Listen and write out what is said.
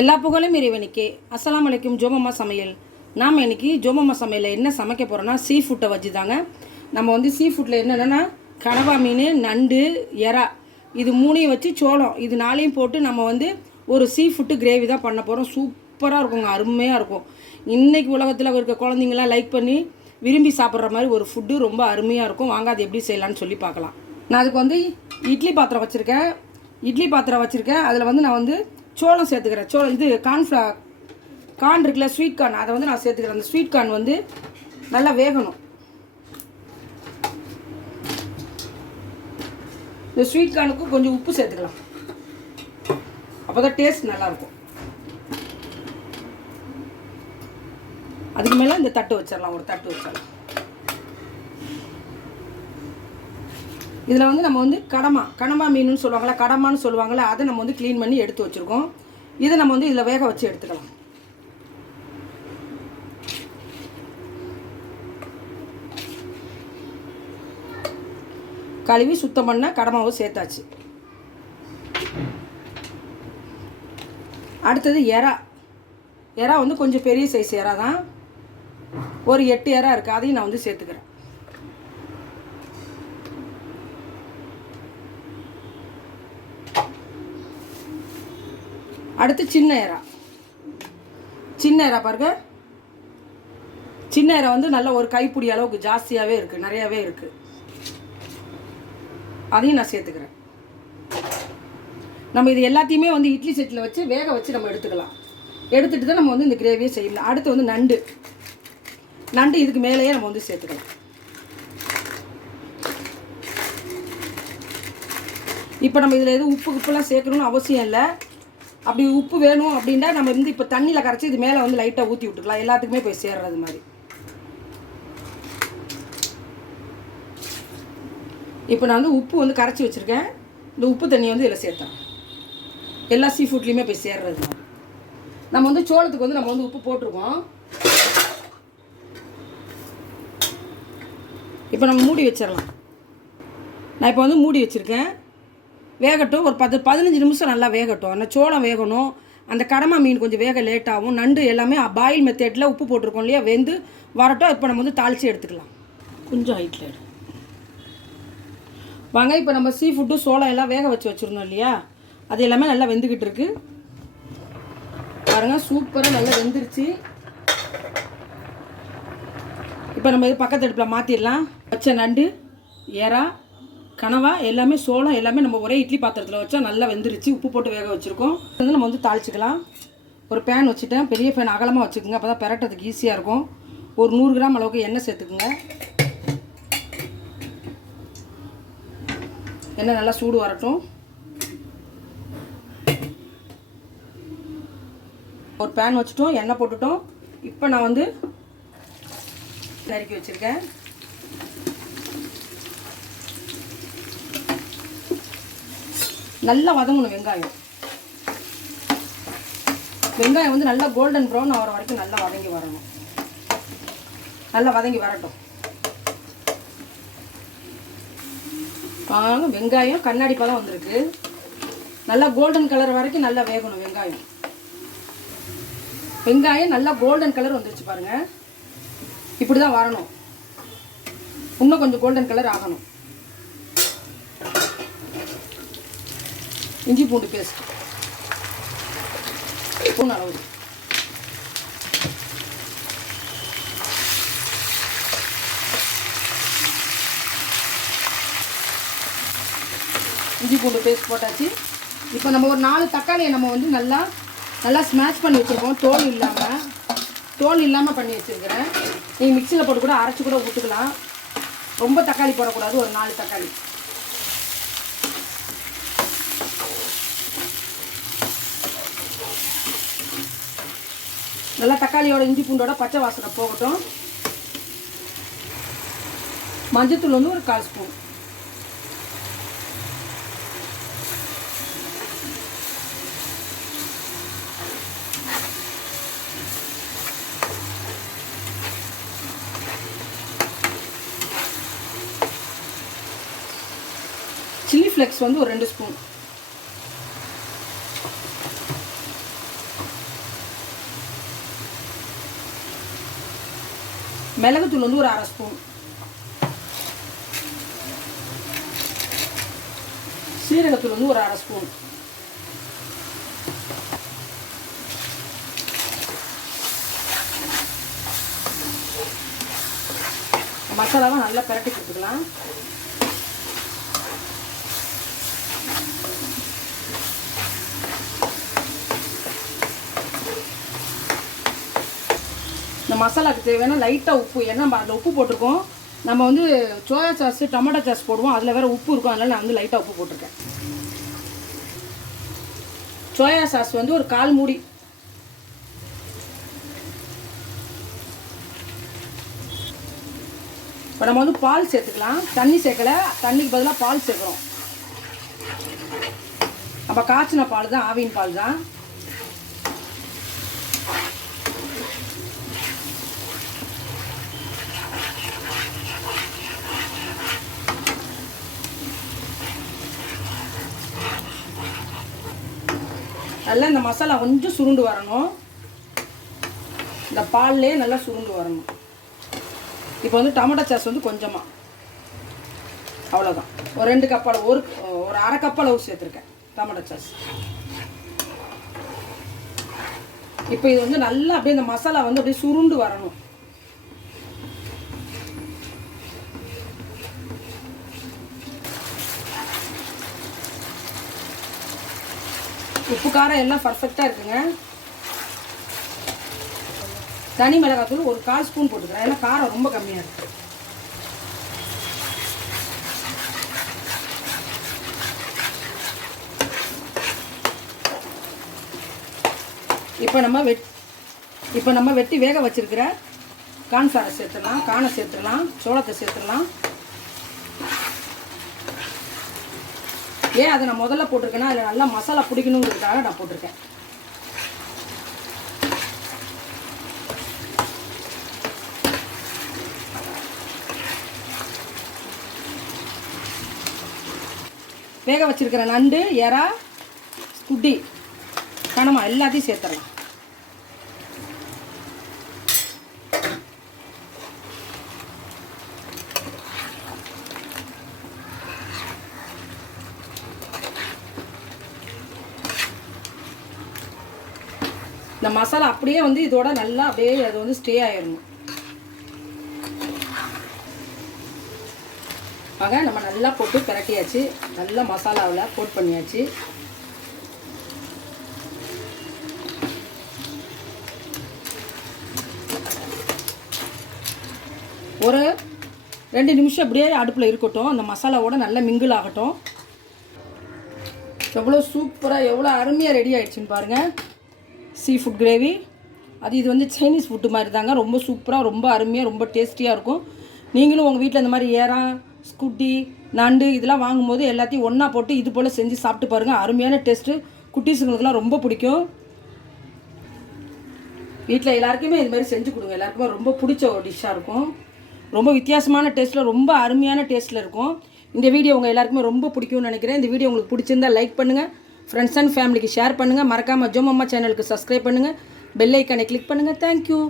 எல்லா புகழும் இறைவனுக்கே. அஸ்லாம் அலைக்கும் ஜோமம்மா சமையல். நாம் இன்றைக்கி ஜோமம்மா சமையலில் என்ன சமைக்க போகிறோன்னா சீ ஃபுட்டை வச்சு தாங்க நம்ம வந்து சீ ஃபுட்டில் என்னென்னா கனவா மீன் நண்டு எறா. இது மூணையும் வச்சு சோளம். இது நாளையும் போட்டு நம்ம வந்து ஒரு சீ ஃபுட்டு கிரேவி தான் பண்ண போகிறோம் சூப்பராக இருக்குங்க அருமையாக இருக்கும். இன்றைக்கி உலகத்தில் இருக்க குழந்தைங்களாம் லைக் பண்ணி விரும்பி சாப்பிட்ற மாதிரி ஒரு ஃபுட்டு ரொம்ப அருமையாக இருக்கும். வாங்க அது எப்படி செய்யலான்னு சொல்லி பார்க்கலாம். நான் அதுக்கு வந்து இட்லி பாத்திரம் வச்சுருக்கேன். இட்லி பாத்திரம் வச்சுருக்கேன். அதில் வந்து நான் வந்து சோளம் சேர்த்துக்கிறேன். சோளம் இது கார்ன்ஃப்ளா கார்ன் இருக்குல்ல ஸ்வீட் கார்ன் அதை வந்து நான் சேர்த்துக்கிறேன். அந்த ஸ்வீட் கார்ன் வந்து நல்லா வேகணும். இந்த ஸ்வீட் கார்னுக்கும் கொஞ்சம் உப்பு சேர்த்துக்கலாம். அப்போ தான் டேஸ்ட் நல்லாயிருக்கும். அதுக்கு மேலே இந்த தட்டு வச்சிடலாம் ஒரு தட்டு வச்சிடலாம் இதில் வந்து நம்ம வந்து கடமா கடமா மீனுன்னு சொல்லுவாங்கள்ல கடமான்னு சொல்லுவாங்கள்ல அதை நம்ம வந்து க்ளீன் பண்ணி எடுத்து வச்சுருக்கோம். இதை நம்ம வந்து இதில் வேக வச்சு எடுத்துக்கலாம். கழுவி சுத்தம் பண்ணால் கடமாவும் சேர்த்தாச்சு. அடுத்தது எறா. எறா வந்து கொஞ்சம் பெரிய சைஸ் எறா தான். ஒரு எட்டு எறா இருக்குது அதையும் நான் வந்து சேர்த்துக்கிறேன். அடுத்து சின்ன எறா. சின்ன எறா பாருங்க. சின்ன எறா வந்து நல்ல ஒரு கைப்பிடி அளவுக்கு ஜாஸ்தியாகவே இருக்குது நிறையாவே இருக்குது அதையும் நான் சேர்த்துக்கிறேன். நம்ம இது எல்லாத்தையுமே வந்து இட்லி செட்டில் வச்சு வேக வச்சு நம்ம எடுத்துக்கலாம். எடுத்துட்டு தான் நம்ம வந்து இந்த கிரேவியை செய்யணும். அடுத்து வந்து நண்டு. நண்டு இதுக்கு மேலேயே நம்ம வந்து சேர்த்துக்கலாம். இப்போ நம்ம இதில் எதுவும் உப்பு உப்புலாம் சேர்க்கணும்னு அவசியம் இல்லை. அப்படி உப்பு வேணும் அப்படின்னா நம்ம வந்து இப்போ தண்ணியில் கரைச்சி இது மேலே வந்து லைட்டாக ஊற்றி விட்டுக்கலாம். எல்லாத்துக்குமே போய் சேர்றது மாதிரி. இப்போ நான் வந்து உப்பு வந்து கரைச்சி வச்சுருக்கேன். இந்த உப்பு தண்ணியை வந்து இதில் சேர்த்தேன். எல்லா சீ ஃபுட்லேயுமே போய் சேர்றது மாதிரி. நம்ம வந்து சோளத்துக்கு வந்து நம்ம வந்து உப்பு போட்டிருக்கோம். இப்போ நம்ம மூடி வச்சிடலாம். நான் இப்போ வந்து மூடி வச்சுருக்கேன். வேகட்டும். ஒரு பத்து பதினஞ்சு நிமிஷம் நல்லா வேகட்டும். அந்த சோளம் வேகணும். அந்த கடமா மீன் கொஞ்சம் வேக லேட் ஆகும். நண்டு எல்லாமே பாயில் மெத்தேடில் உப்பு போட்டிருக்கோம் இல்லையா? வெந்து வரட்டும். இப்போ நம்ம வந்து தாளித்து எடுத்துக்கலாம். கொஞ்சம் ஹைட்டில் வாங்க இப்போ நம்ம சீ ஃபுட்டு சோளம் எல்லாம் வேக வச்சு வச்சுருந்தோம் இல்லையா? அது எல்லாமே நல்லா வெந்துக்கிட்டு இருக்கு. பாருங்கள் சூப்பராக நல்லா வெந்துருச்சு. இப்போ நம்ம இது பக்கத்து அடுப்பில் மாற்றிடலாம் வச்ச நண்டு எறா கனவா எல்லாமே சோளம் எல்லாமே நம்ம ஒரே இட்லி பாத்திரத்தில் வச்சா நல்லா வெந்துருச்சு. உப்பு போட்டு வேக வச்சுருக்கோம். வந்து நம்ம வந்து தாளிச்சிக்கலாம். ஒரு பேன் வச்சுட்டேன். பெரிய ஃபேன் அகலமாக வச்சுக்கோங்க. அப்போ தான் பெரட்டதுக்கு ஈஸியாக இருக்கும். ஒரு நூறு கிராம் அளவுக்கு எண்ணெய் சேர்த்துக்குங்க. எண்ணெய் நல்லா சூடு வரட்டும். ஒரு பேன் வச்சுட்டோம். எண்ணெய் போட்டுட்டோம். இப்போ நான் வந்து நறுக்கி வச்சுருக்கேன். நல்லா வதங்கணும் வெங்காயம். வெங்காயம் வந்து நல்லா கோல்டன் ப்ரௌன் ஆகிற வரைக்கும் நல்லா வதங்கி வரணும். நல்லா வதங்கி வரட்டும். பாருங்க வெங்காயம் கண்ணாடி பழம் வந்திருக்கு. நல்லா கோல்டன் கலர் வரைக்கும் நல்லா வேகணும் வெங்காயம். வெங்காயம் நல்லா கோல்டன் கலர் வந்துருச்சு பாருங்கள் இப்படி தான் வரணும். இன்னும் கொஞ்சம் கோல்டன் கலர் ஆகணும். இஞ்சி பூண்டு பேஸ்ட். ஸ்பூன் அளவு இஞ்சி பூண்டு பேஸ்ட் போட்டாச்சு. இப்போ நம்ம ஒரு நாலு தக்காளியை நம்ம வந்து நல்லா நல்லா ஸ்மாஷ் பண்ணி வச்சுருக்கோம். தோல் இல்லாமல் தோல் இல்லாமல் பண்ணி வச்சுருக்கிறேன். நீங்கள் மிக்சியில் போட்டு கூட அரைச்சி கூட விட்டுக்கலாம் ரொம்ப தக்காளி போடக்கூடாது ஒரு நாலு தக்காளி. நல்லா தக்காளியோட இஞ்சி பூண்டோட பச்சை வாசனை போகட்டும். மஞ்சத்தூள் வந்து ஒரு கால் ஸ்பூன். சில்லி ஃப்ளெக்ஸ் வந்து ஒரு ரெண்டு ஸ்பூன். மிளகுத்தூள் வந்து ஒரு அரை ஸ்பூன். சீரகத்தூள் வந்து ஒரு அரை ஸ்பூன். மசாலாவை நல்லா பிரட்டி கொடுத்துக்கலாம். இந்த மசாலாக்கு தேவையான லைட்டாக உப்பு ஏன்னா நம்ம அதில் உப்பு போட்டிருக்கோம். நம்ம வந்து சோயா சாஸ் டொமேட்டோ சாஸ் போடுவோம். அதில் வேறு உப்பு இருக்கும். அதனால் நான் வந்து லைட்டாக உப்பு போட்டிருக்கேன். சோயா சாஸ் வந்து ஒரு கால் மூடி. இப்போ நம்ம வந்து பால் சேர்த்துக்கலாம். தண்ணி சேர்க்கல. தண்ணிக்கு பதிலாக பால் சேர்க்குறோம். நம்ம காய்ச்சின பால் தான் ஆவின் பால் தான். நல்லா இந்த மசாலா கொஞ்சம் சுருண்டு வரணும். இந்த பால்லே நல்லா சுருண்டு வரணும். இப்போ வந்து டொமேட்டோ சாஸ் வந்து கொஞ்சமாக அவ்வளோதான் ஒரு ரெண்டு கப் அளவு ஒரு ஒரு அரை கப் அளவு சேர்த்துருக்கேன் டொமேட்டோ சாஸ். இப்போ இது வந்து நல்லா அப்படியே இந்த மசாலா வந்து அப்படியே சுருண்டு வரணும். உப்பு காரம் எல்லாம் பர்ஃபெக்டாக இருக்குங்க. தனி மிளகாத்தூள் ஒரு கால் ஸ்பூன் போட்டுக்கிறேன். ஏன்னா காரம் ரொம்ப கம்மியாக இருக்குது இப்போ நம்ம வெட் இப்போ நம்ம வெட்டி வேக வச்சிருக்கிற கான்ஃப்ளவரை சேர்த்துடலாம் கானை சேர்த்துடலாம் சோளத்தை சேர்த்துடலாம். ஏன் அதை நான் முதல்ல போட்டிருக்கேன்னா அதில் நல்லா மசாலா பிடிக்கணுங்கிறதுக்காக நான் போட்டிருக்கேன். வேக வச்சிருக்கிற நண்டு எறா குட்டி கனமா எல்லாத்தையும் சேர்த்துடலாம். இந்த மசாலா அப்படியே வந்து இதோட நல்லா அப்படியே அது வந்து ஸ்டே ஆயிடணும் ஆக நம்ம நல்லா போட்டு பிரட்டியாச்சு. நல்லா மசாலாவில் கோட் பண்ணியாச்சு. ஒரு ரெண்டு நிமிஷம் அப்படியே அடுப்பில் இருக்கட்டும். அந்த மசாலாவோட நல்லா மிங்கிள் ஆகட்டும். எவ்வளோ சூப்பராக எவ்வளோ அருமையாக ரெடி ஆகிடுச்சின்னு பாருங்கள் சீ ஃபுட் கிரேவி. அது இது வந்து சைனீஸ் ஃபுட்டு மாதிரி தாங்க ரொம்ப சூப்பராக ரொம்ப அருமையாக ரொம்ப டேஸ்டியாக இருக்கும். நீங்களும் உங்கள் வீட்டில் இந்த மாதிரி ஏறா ஸ்குட்டி நண்டு இதெல்லாம் வாங்கும்போது எல்லாத்தையும் ஒன்றா போட்டு இது போல் செஞ்சு சாப்பிட்டு பாருங்கள் அருமையான டேஸ்ட்டு. குட்டீஸுங்களுக்குலாம் ரொம்ப பிடிக்கும். வீட்டில் எல்லாருக்குமே இது மாதிரி செஞ்சு கொடுங்க. எல்லாருக்குமே ரொம்ப பிடிச்ச ஒரு டிஷ்ஷாக இருக்கும். ரொம்ப வித்தியாசமான டேஸ்ட்டில் ரொம்ப அருமையான டேஸ்ட்டில் இருக்கும். இந்த வீடியோ உங்கள் எல்லாருக்குமே ரொம்ப பிடிக்கும்னு நினைக்கிறேன். இந்த வீடியோ உங்களுக்கு பிடிச்சிருந்தா லைக் பண்ணுங்கள் ஃப்ரெண்ட்ஸ் அண்ட் ஃபேமிலிக்கு ஷேர் பண்ணுங்கள் மறக்காமல் ஜோம் அம்மா சேனலுக்கு சப்ஸ்கிரைப் பண்ணுங்கள் பெல் ஐக்கானை கிளிக் பண்ணுங்கள் தேங்க்யூ